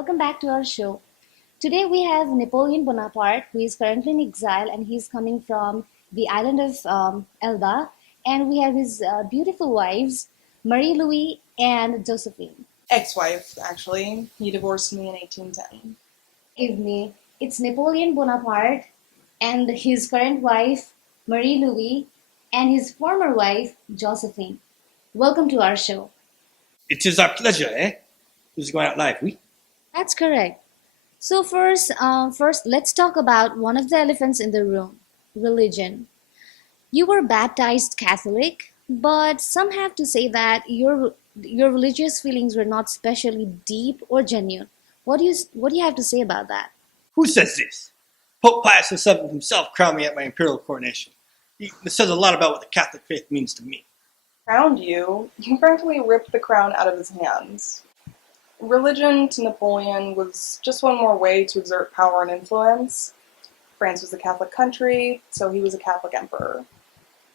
Welcome back to our show. Today we have Napoleon Bonaparte, who is currently in exile and he's coming from the island of Elba. And we have his beautiful wives, Marie Louise and Josephine. Ex-wife, actually. He divorced me in 1810. Evening. It's Napoleon Bonaparte and his current wife, Marie Louise, and his former wife, Josephine. Welcome to our show. It is our pleasure, eh? Who's going out live? We? That's correct. So first, let's talk about one of the elephants in the room: religion. You were baptized Catholic, but some have to say that your religious feelings were not especially deep or genuine. What do you have to say about that? Who says this? Pope Pius VII himself crowned me at my imperial coronation. This says a lot about what the Catholic faith means to me. Crowned you? You practically ripped the crown out of his hands. Religion to Napoleon was just one more way to exert power and influence. France was a Catholic country, so he was a Catholic emperor.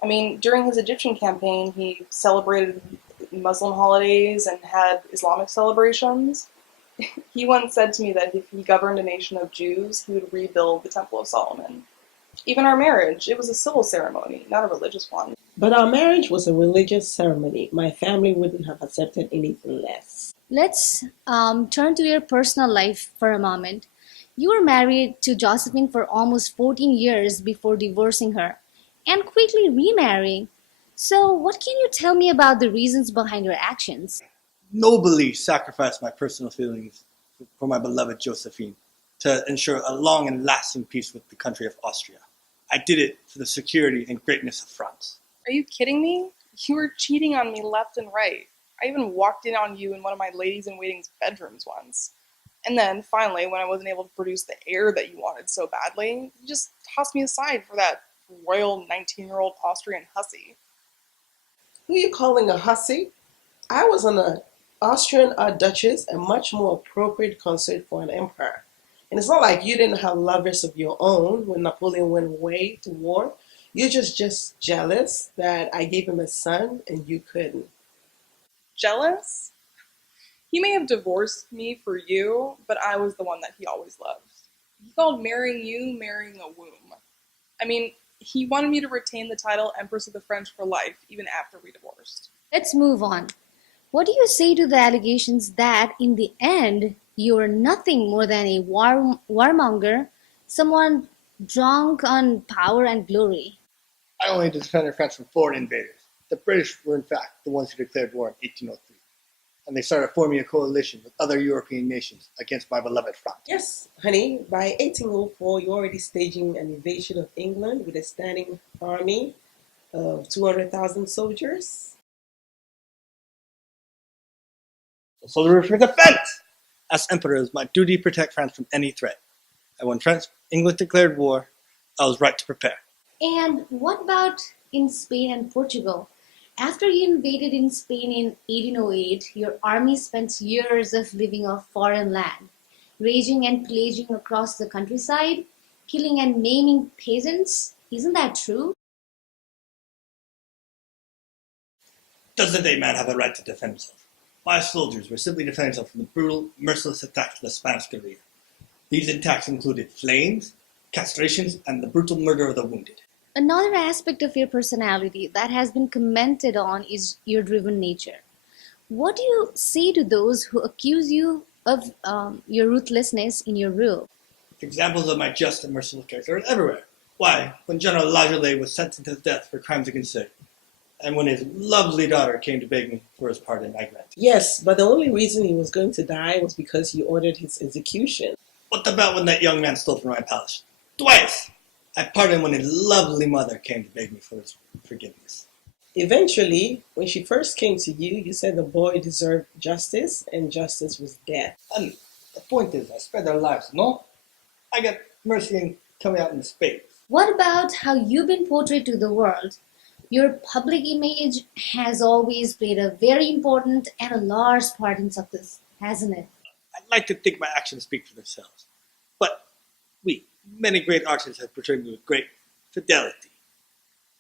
I mean, during his Egyptian campaign, he celebrated Muslim holidays and had Islamic celebrations. He once said to me that if he governed a nation of Jews, he would rebuild the Temple of Solomon. Even our marriage, it was a civil ceremony, not a religious one. But our marriage was a religious ceremony. My family wouldn't have accepted anything less. Let's turn to your personal life for a moment. You were married to Josephine for almost 14 years before divorcing her and quickly remarrying. So, what can you tell me about the reasons behind your actions? Nobly sacrificed my personal feelings for my beloved Josephine to ensure a long and lasting peace with the country of Austria. I did it for the security and greatness of France. Are you kidding me? You were cheating on me left and right. I even walked in on you in one of my ladies-in-waiting's bedrooms once. And then, finally, when I wasn't able to produce the heir that you wanted so badly, you just tossed me aside for that royal 19-year-old Austrian hussy. Who are you calling a hussy? I was an Austrian Duchess, a much more appropriate consort for an emperor. And it's not like you didn't have lovers of your own when Napoleon went away to war. You're just jealous that I gave him a son and you couldn't. Jealous? He may have divorced me for you, but I was the one that he always loved. He called marrying you marrying a womb. I mean, he wanted me to retain the title Empress of the French for life, even after we divorced. Let's move on. What do you say to the allegations that, in the end, you are nothing more than a warmonger, someone drunk on power and glory? I only defended France from foreign invaders. The British were, in fact, the ones who declared war in 1803. And they started forming a coalition with other European nations against my beloved France. Yes, honey, by 1804, you're already staging an invasion of England with a standing army of 200,000 soldiers. So the for defense! As emperor, it was my duty to protect France from any threat. And when England declared war, I was right to prepare. And what about in Spain and Portugal? After you invaded in Spain in 1808, your army spent years of living off foreign land, raging and pillaging across the countryside, killing and maiming peasants. Isn't that true? Doesn't a man have a right to defend himself? My soldiers were simply defending themselves from the brutal, merciless attacks of the Spanish guerrilla. These attacks included flames, castrations, and the brutal murder of the wounded. Another aspect of your personality that has been commented on is your driven nature. What do you say to those who accuse you of your ruthlessness in your rule? Examples of my just and merciful character are everywhere. Why, when General Lajolet was sentenced to death for crimes against it, and when his lovely daughter came to beg me for his pardon, I granted. Yes, but the only reason he was going to die was because you ordered his execution. What about when that young man stole from my palace? Twice! I pardoned when his lovely mother came to beg me for his forgiveness. Eventually, when she first came to you, you said the boy deserved justice, and justice was death. And the point is, I spared their lives, no? I got mercy in coming out in spades. What about how you've been portrayed to the world? Your public image has always played a very important and a large part in success, hasn't it? I'd like to think my actions speak for themselves. But many great artists have portrayed me with great fidelity.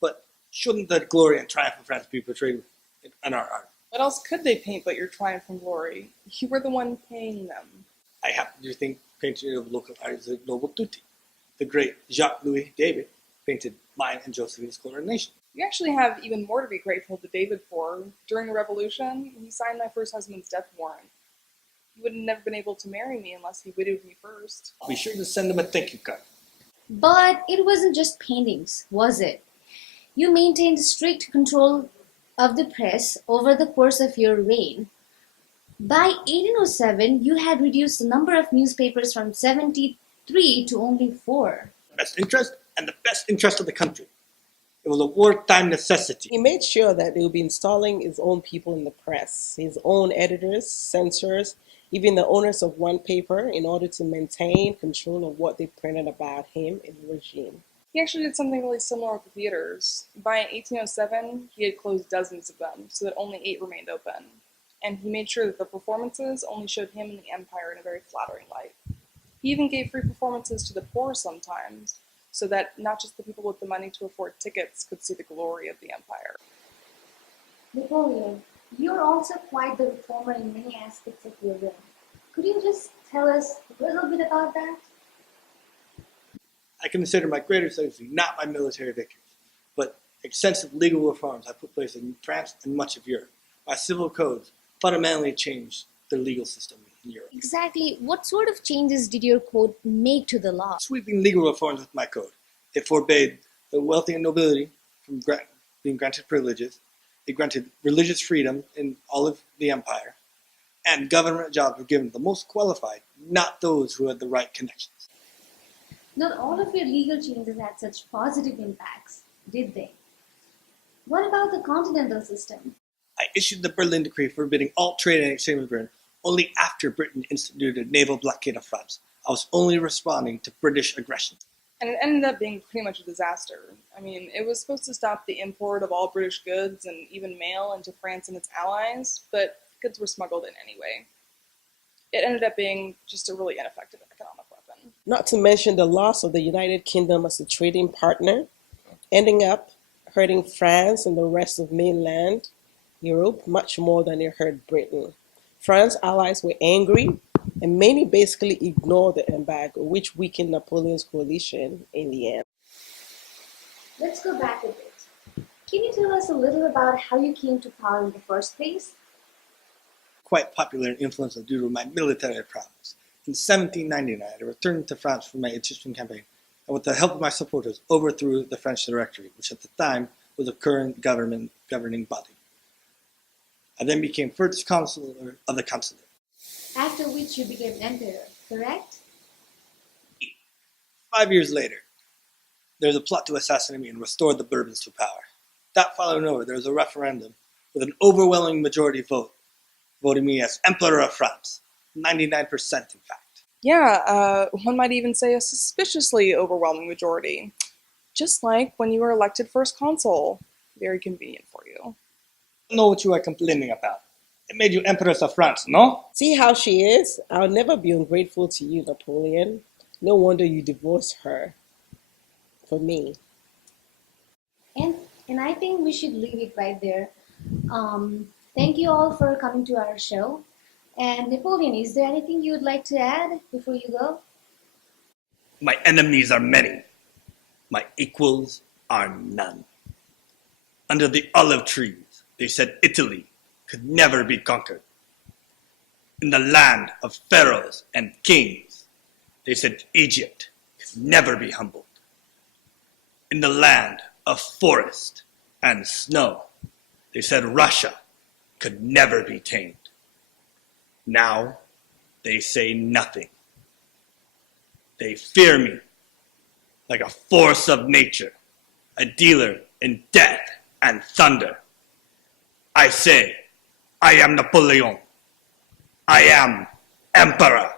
But shouldn't the glory and triumph of France be portrayed in our art? What else could they paint but your triumph and glory? You were the one paying them. I happen to think painting of local art is a noble duty. The great Jacques-Louis David painted mine and Josephine's coronation. You actually have even more to be grateful to David for. During the Revolution, he signed my first husband's death warrant. He would have never been able to marry me unless he widowed me first. I'll be sure to send him a thank you card. But it wasn't just paintings, was it? You maintained strict control of the press over the course of your reign. By 1807, you had reduced the number of newspapers from 73 to only 4. Best interest and the best interest of the country. It was a wartime necessity. He made sure that they would be installing his own people in the press, his own editors, censors, even the owners of one paper, in order to maintain control of what they printed about him in the regime. He actually did something really similar with the theaters. By 1807, he had closed dozens of them, so that only 8 remained open. And he made sure that the performances only showed him and the empire in a very flattering light. He even gave free performances to the poor sometimes, so that not just the people with the money to afford tickets could see the glory of the empire. Napoleon, you're also quite the reformer in many aspects of your reign. Could you just tell us a little bit about that? I consider my greatest legacy not my military victories, but extensive legal reforms I put place in France and much of Europe. My civil codes fundamentally changed the legal system in Europe. Exactly what sort of changes did your code make to the law? Sweeping legal reforms with my code. It forbade the wealthy and nobility from being granted privileges. It granted religious freedom in all of the empire. And government jobs were given to the most qualified, not those who had the right connections. Not all of your legal changes had such positive impacts, did they? What about the continental system? I issued the Berlin Decree forbidding all trade and exchange with Britain only after Britain instituted a naval blockade of France. I was only responding to British aggression. And it ended up being pretty much a disaster. I mean, it was supposed to stop the import of all British goods and even mail into France and its allies, but goods were smuggled in anyway. It ended up being just a really ineffective economic weapon. Not to mention the loss of the United Kingdom as a trading partner, ending up hurting France and the rest of mainland Europe much more than it hurt Britain. France's allies were angry, and many basically ignored the embargo, which weakened Napoleon's coalition in the end. Let's go back a bit. Can you tell us a little about how you came to power in the first place? Quite popular and influential due to my military prowess. In 1799, I returned to France for my Egyptian campaign, and with the help of my supporters, overthrew the French Directory, which at the time was the current governing body. I then became first consular of the consulate. After which you became emperor, correct? 5 years later, there was a plot to assassinate me and restore the Bourbons to power. That following over, there was a referendum with an overwhelming majority vote, voting me as Emperor of France. 99% in fact. Yeah, one might even say a suspiciously overwhelming majority. Just like when you were elected first consul. Very convenient for you. I know what you are complaining about. It made you Empress of France, no? See how she is? I'll never be ungrateful to you, Napoleon. No wonder you divorced her. For me. And I think we should leave it right there. Thank you all for coming to our show. And Napoleon, is there anything you would like to add before you go? My enemies are many. My equals are none. Under the olive trees, they said Italy could never be conquered. In the land of pharaohs and kings, they said Egypt could never be humbled. In the land of forest and snow, they said Russia could never be tamed. Now they say nothing. They fear me like a force of nature, a dealer in death and thunder. I say, I am Napoleon. I am Emperor.